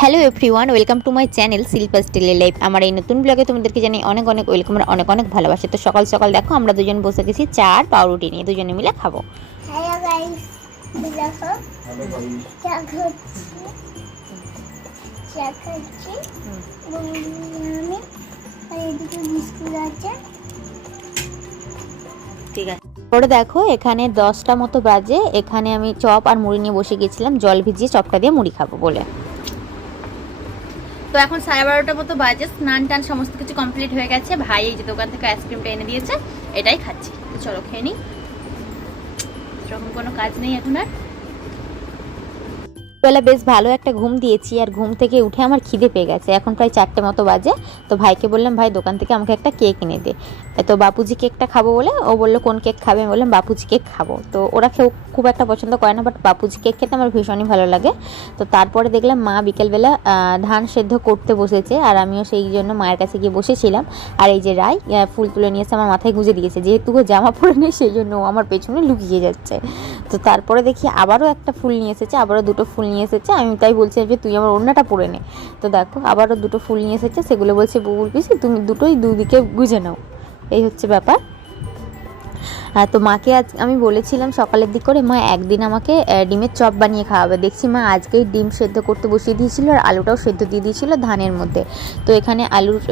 Hello everyone welcome to my channel Shilpa স্টিলের life আমার এই নতুন ব্লগে তোমাদেরকে জানাই অনেক অনেক ওয়েলকাম আর অনেক অনেক ভালোবাসে। তো সকাল সকাল দেখো আমরা দুজন বসে গেছি চা আর পাউরুটি নিয়ে দুজনে মিলে খাব। ঠিক আছে। পরে দেখো এখানে দশটা মতো বাজে। এখানে আমি চপ আর মুড়ি নিয়ে বসে গেছিলাম জল ভিজিয়ে চপটা দিয়ে মুড়ি খাব বলে। তো এখন সাড়ে বারোটার মতো বাজে, স্নান টান সমস্ত কিছু কমপ্লিট হয়ে গেছে। ভাই এই যে দোকান থেকে আইসক্রিমটা এনে দিয়েছে, এটাই খাচ্ছি। চলো খেয়ে নিই সেরকম কোনো কাজ নেই এখন আর। বেলা বেশ ভালো একটা ঘুম দিয়েছি আর ঘুম থেকে উঠে আমার খিদে পেয়ে গেছে। এখন প্রায় চারটে মতো বাজে। তো ভাইকে বললাম, ভাই, দোকান থেকে আমাকে একটা কেক এনে দে। তো বাপুজি কেকটা খাব বলে ও বলল, কোন কেক খাবে? আমি বললাম, বাপুজি কেক খাব। তো ওরা কেউ খুব একটা পছন্দ করে না বাট বাপুজি কেক খেতে আমার ভীষণই ভালো লাগে। তো তারপরে দেখলাম মা বিকেলবেলা ধান সেদ্ধ করতে বসেছে আর আমিও সেই জন্য মায়ের কাছে গিয়ে বসেছিলাম। আর এই যে রায় ফুল তুলে নিয়ে এসে আমার মাথায় গুঁজে দিয়েছে। যেহেতু জামা পরে নেই, সেই জন্য ও আমার পেছনে লুকিয়ে যাচ্ছে। তো তারপরে দেখি আবারও একটা ফুল নিয়ে এসেছে, আবারও দুটো ফুল নিয়ে এসেছে। আমি তাই বলছি যে তুই আমার অন্যটা পরে নে। তো দেখো, আবারও দুটো ফুল নিয়ে এসেছে, সেগুলো বলছে বুবুল পিসি, তুমি দুটোই দুদিকে গুজে নাও। এই হচ্ছে ব্যাপার। তো মাকে আজ আমি বলেছিলাম সকালের দিক করে, মা, একদিন আমাকে ডিমের চপ বানিয়ে খাওয়াবে। দেখছি মা আজকেই ডিম সেদ্ধ করতে বসিয়ে দিয়েছিল আর আলুটাও সেদ্ধ দিয়ে দিয়েছিল ধানের মধ্যে। তো এখানে আলুর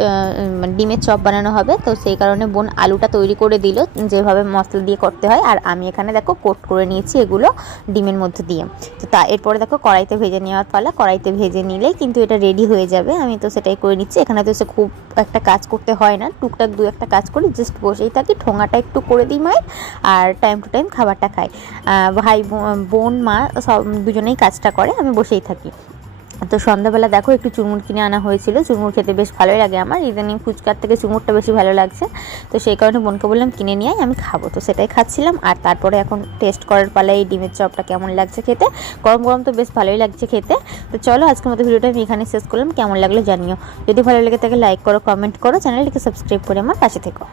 ডিমের চপ বানানো হবে, তো সেই কারণে বোন আলুটা তৈরি করে দিল, যেভাবে মশলা দিয়ে করতে হয়। আর আমি এখানে দেখো কোট করে নিয়েছি এগুলো ডিমের মধ্যে দিয়ে। তো তা, এরপরে দেখো কড়াইতে ভেজে নেওয়ার পালা, কড়াইতে ভেজে নিলেই কিন্তু এটা রেডি হয়ে যাবে। আমি তো সেটাই করে নিচ্ছি, এখানে তো সে খুব একটা কাজ করতে হয় না। টুকটাক দু একটা কাজ করি জাস্ট বসেই থাকি, ঠোঙাটা একটু করে দিই মায়ের। আর টাইম টু টাইম খাবারটা খাই। ভাই, বোন- মা সব দুজনেই কাজটা করে, আমি বসেই থাকি। তো সন্ধ্যাবেলা দেখো, একটু চুরমুর কিনে আনা হয়েছিল। চুরমুর খেতে বেশ ভালোই লাগে আমার। ইদানিং ফুচকার থেকে চুরমুরটা বেশি ভালো লাগছে। তো সেই কারণে বোনকে বললাম, কিনে নিয়ে আমি খাব। তো সেটাই খাচ্ছিলাম। আর তারপরে এখন টেস্ট করার পালাই ডিমের চপটা কেমন লাগছে খেতে। গরম গরম তো বেশ ভালোই লাগছে খেতে। তো চলো, আজকের মতো ভিডিওটা আমি এখানে শেষ করলাম। কেমন লাগল জানিও। যদি ভালো লেগে থাকে লাইক করো কমেন্ট করো। চ্যানেলটিকে সাবস্ক্রাইব করে আমার পাশে থেকো।